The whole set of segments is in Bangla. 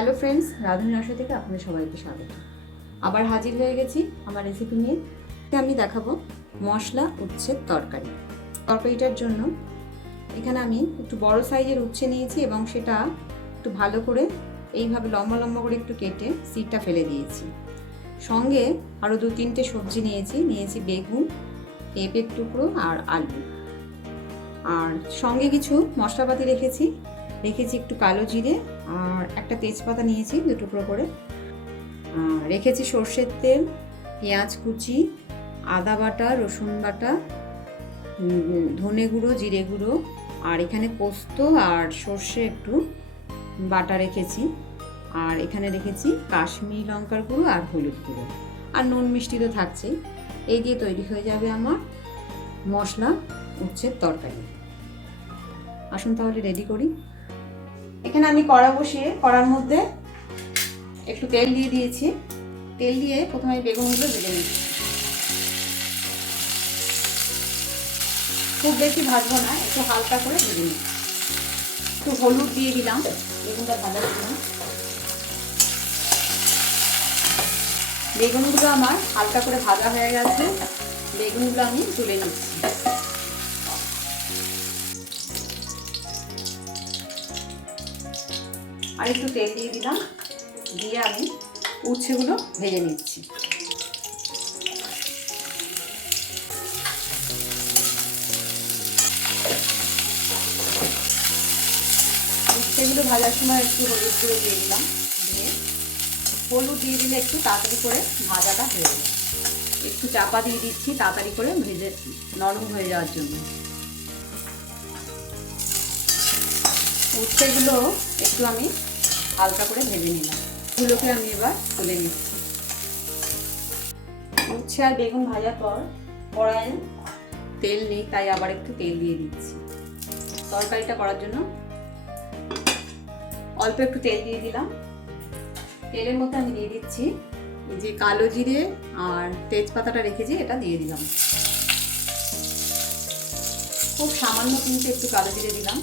হ্যালো ফ্রেন্ডস, রাধুনি রসা থেকে আপনাদের সবাইকে স্বাগত। আবার হাজির হয়ে গেছি আমার রেসিপি নিয়ে। আমি দেখাবো মশলা উচ্ছের তরকারি। তরকারিটার জন্য এখানে আমি একটু বড় সাইজের উচ্ছে নিয়েছি এবং সেটা একটু ভালো করে এইভাবে লম্বা লম্বা করে একটু কেটে সিটটা ফেলে দিয়েছি। সঙ্গে আরও দু তিনটে সবজি নিয়েছি নিয়েছি বেগুন, পেঁপের টুকরো আর আলু। আর সঙ্গে কিছু মশলাপাতি রেখেছি। রেখেছি একটু কালো জিরে আর একটা তেজপাতা নিয়েছি দু টুকরো করে। রেখেছি সর্ষের তেল, পেঁয়াজ কুচি, আদা বাটা, রসুন বাটা ধনে গুঁড়ো, জিরে গুঁড়ো আর এখানে পোস্ত আর সর্ষে একটু বাটা রেখেছি। আর এখানে রেখেছি কাশ্মীরি লঙ্কার গুঁড়ো আর হলুদ গুঁড়ো। আর নুন মিষ্টি তো থাকছেই। এই দিয়ে তৈরি হয়ে যাবে আমার মশলা উচ্ছের তরকারি। আসুন তাহলে রেডি করি। এখানে আমি কড়া বসিয়ে, কড়ার মধ্যে একটু তেল দিয়ে দিয়েছি। তেল দিয়ে প্রথমে বেগুনগুলো ভেজে নিচ্ছি খুব বেশি ভাজবো না, একটু হালকা করে ভেজে নিচ্ছি একটু হলুদ দিয়ে দিলাম, বেগুনটা ভাজার জন্য বেগুনগুলো আমার হালকা করে ভাজা হয়ে গেছে। বেগুনগুলো আমি তুলে নিচ্ছি। আর একটু তেল দিয়ে দিলাম। দিয়ে আমি উচ্ছেগুলো ভেজে নিচ্ছি। উচ্ছেগুলো ভাজার সময় একটু হলুদ গুঁড়ো দিয়ে দিলাম। দিয়ে হলুদ দিয়ে দিলে একটু তাড়াতাড়ি করে ভাজাটা হয়ে যাবে। একটু চাপা দিয়ে দিচ্ছি তাড়াতাড়ি করে ভেজে নরম হয়ে যাওয়ার জন্য। উচ্ছেগুলো একটু আমি হালকা করে ভেজে নিলাম। এগুলোকে আমি এবার তুলে নিচ্ছি। উচ্ছে আর বেগুন ভাজার পর কড়াইয়ে তেল নেই, তাই আবার একটু তেল দিয়ে দিচ্ছি। তরকারিটা করার জন্য অল্প একটু তেল দিয়ে দিলাম। তেলের মধ্যে আমি দিয়ে দিচ্ছি যে কালো জিরে আর তেজপাতাটা রেখেছি এটা দিয়ে দিলাম। খুব সামান্য কিন্তু একটু কালো জিরে দিলাম।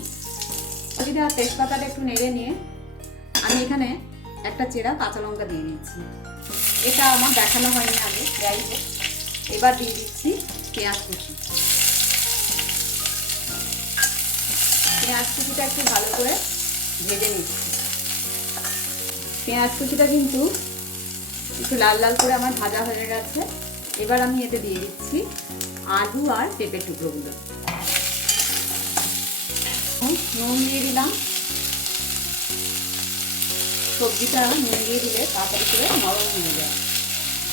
জিরে আর তেজপাতাটা একটু নেড়ে নিয়ে আমি এখানে একটা চেরা কাঁচা লঙ্কা দিয়ে দিচ্ছি এটা আমার দেখানো হয়নি আগে, যাই হোক। এবার দিয়ে দিচ্ছি পেঁয়াজ কুচি। পেঁয়াজ কুচিটা একটু ভালো করে ভেজে নিচ্ছি। পেঁয়াজ কুচিটা কিন্তু একটু লাল লাল করে আমার ভাজা হয়ে গেছে। এবার আমি এতে দিয়ে দিচ্ছি আলু আর পেঁপে টুকরোগুলো। নুন দিয়ে দিলাম। সবজিটা নুন দিয়ে দিলে তাড়াতাড়ি করে নরম হয়ে যায়।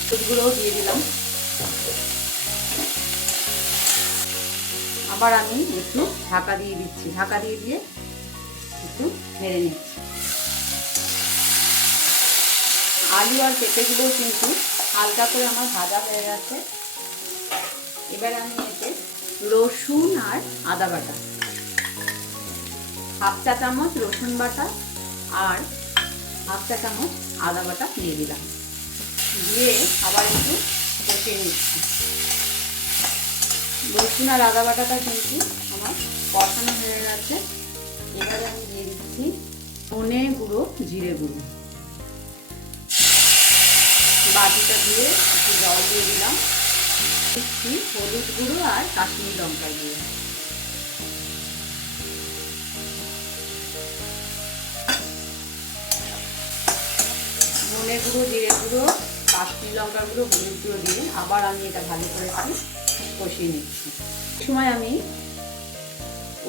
সবজিগুলোও দিয়ে দিলাম। আবার আমি একটু ঢাকা দিয়ে দিচ্ছি। ঢাকা দিয়ে দিয়ে একটু নেড়ে নিচ্ছি। আলু আর পেঁপেগুলোও কিন্তু হালকা করে আমার ভাজা হয়ে গেছে। এবার আমি এতে রসুন আর আদা বাটা, হাফ চা চামচ রসুন বাটা আর হাফ চা চামচ আদা বাটা দিয়ে দিলাম। দিয়ে আবার একটু কষিয়ে নিচ্ছি। রসুন আর আদা বাটাটা কিন্তু আমার কষানো হয়ে গেছে। এবারে আমি দিয়ে দিচ্ছি ধনে গুঁড়ো, জিরে গুঁড়ো। বাটিটা দিয়ে একটু জল দিয়ে দিলাম। দিচ্ছি হলুদ গুঁড়ো আর কাশ্মীরি লঙ্কা দিয়ে। ধনে গুঁড়ো, জিরে গুঁড়ো, কাশ্মীরি লঙ্কা গুঁড়ো, হলুদ গুঁড়ো দিয়ে আবার আমি এটা ভালো করে একটু কষিয়ে নিচ্ছি। সময় আমি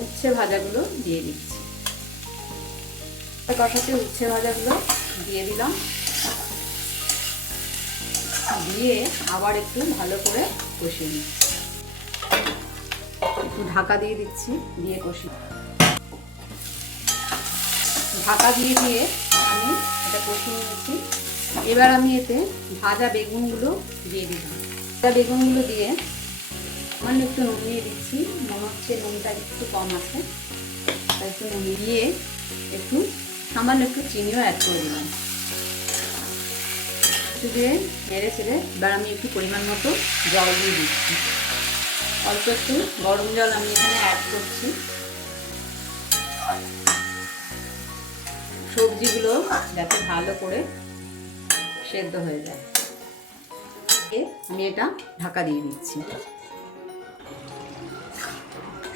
উচ্ছে ভাজাগুলো দিয়ে দিচ্ছি। কষাতে উচ্ছে ভাজাগুলো দিয়ে দিলাম। দিয়ে আবার একটু ভালো করে কষিয়ে নিচ্ছি। একটু ঢাকা দিয়ে দিচ্ছি, দিয়ে কষি ঢাকা দিয়ে দিয়ে আমি এটা কষিয়ে নিচ্ছি। এবার আমি এতে ভাজা বেগুনগুলো দিয়ে দিলাম। ভাজা বেগুনগুলো দিয়ে সামান্য একটু নুন দিয়ে দিচ্ছি। মনে হচ্ছে নুনটা একটু কম আছে। তাই একটু নুন দিয়ে একটু সামান্য একটু চিনিও অ্যাড করে দিলাম। একটু দিয়ে নেড়ে ছেড়ে এবার আমি একটু পরিমাণ মতো জল দিয়ে দিচ্ছি। অল্প একটু গরম জল আমি এখানে অ্যাড করছি। সবজিগুলো যাতে ভালো করে সেদ্ধ হয়ে যায়। আমি এটা ঢাকা দিয়ে দিচ্ছি।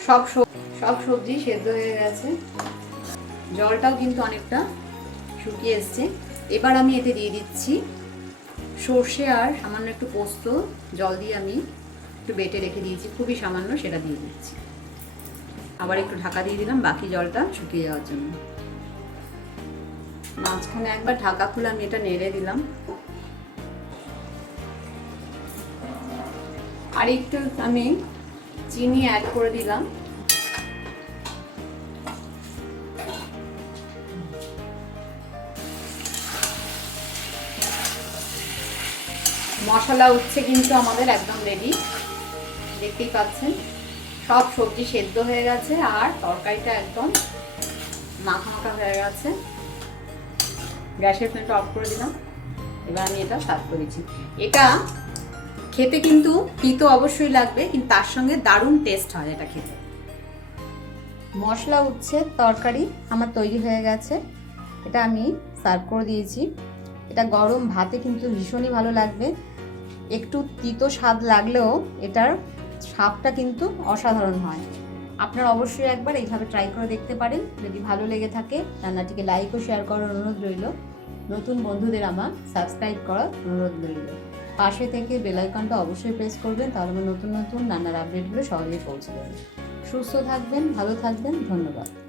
সব- সব সবজি সেদ্ধ হয়ে গেছে। জলটাও কিন্তু অনেকটা শুকিয়ে এসছে। এবার আমি এতে দিয়ে দিচ্ছি সর্ষে আর সামান্য একটু পোস্ত। জল দিয়ে আমি একটু বেটে রেখে দিয়েছি। খুবই সামান্য সেটা দিয়ে দিচ্ছি। আবার একটু ঢাকা দিয়ে দিলাম। বাকি জলটা শুকিয়ে যাওয়ার জন্য। মাঝখানে একবার ঢাকা খুলে আমি এটা নেড়ে দিলাম। আর একটু আমি চিনি অ্যাড করে দিলাম। মশলা উঠছে কিন্তু আমাদের একদম রেডি দেখতেই পাচ্ছেন, সব সবজি সেদ্ধ হয়ে গেছে আর তরকারিটা একদম মাখা মাখা হয়ে গেছে। গ্যাসের ফ্লেমটা অফ করে দিলাম। এবার আমি এটা সার্ভ করেছি। এটা খেতে কিন্তু তিতো অবশ্যই লাগবে, কিন্তু তার সঙ্গে দারুণ টেস্ট হয় এটা খেতে। মশলা উচ্ছে, তরকারি আমার তৈরি হয়ে গেছে। এটা আমি সার্ভ করে দিয়েছি। এটা গরম ভাতে কিন্তু ভীষণই ভালো লাগবে। একটু তিতো স্বাদ লাগলেও এটার স্বাদটা কিন্তু অসাধারণ হয়। আপনারা অবশ্যই একবার এইভাবে ট্রাই করে দেখতে পারেন। যদি ভালো লেগে থাকে, রান্নাটিকে লাইক ও শেয়ার করার অনুরোধ রইল। নতুন বন্ধুদের আমার সাবস্ক্রাইব করার অনুরোধ রইল। পাশে থেকে বেলাইকনটা অবশ্যই প্রেস করবেন, তাহলে নতুন নতুন রান্নার আপডেটগুলো সহজেই পৌঁছে যাবে। সুস্থ থাকবেন, ভালো থাকবেন, ধন্যবাদ।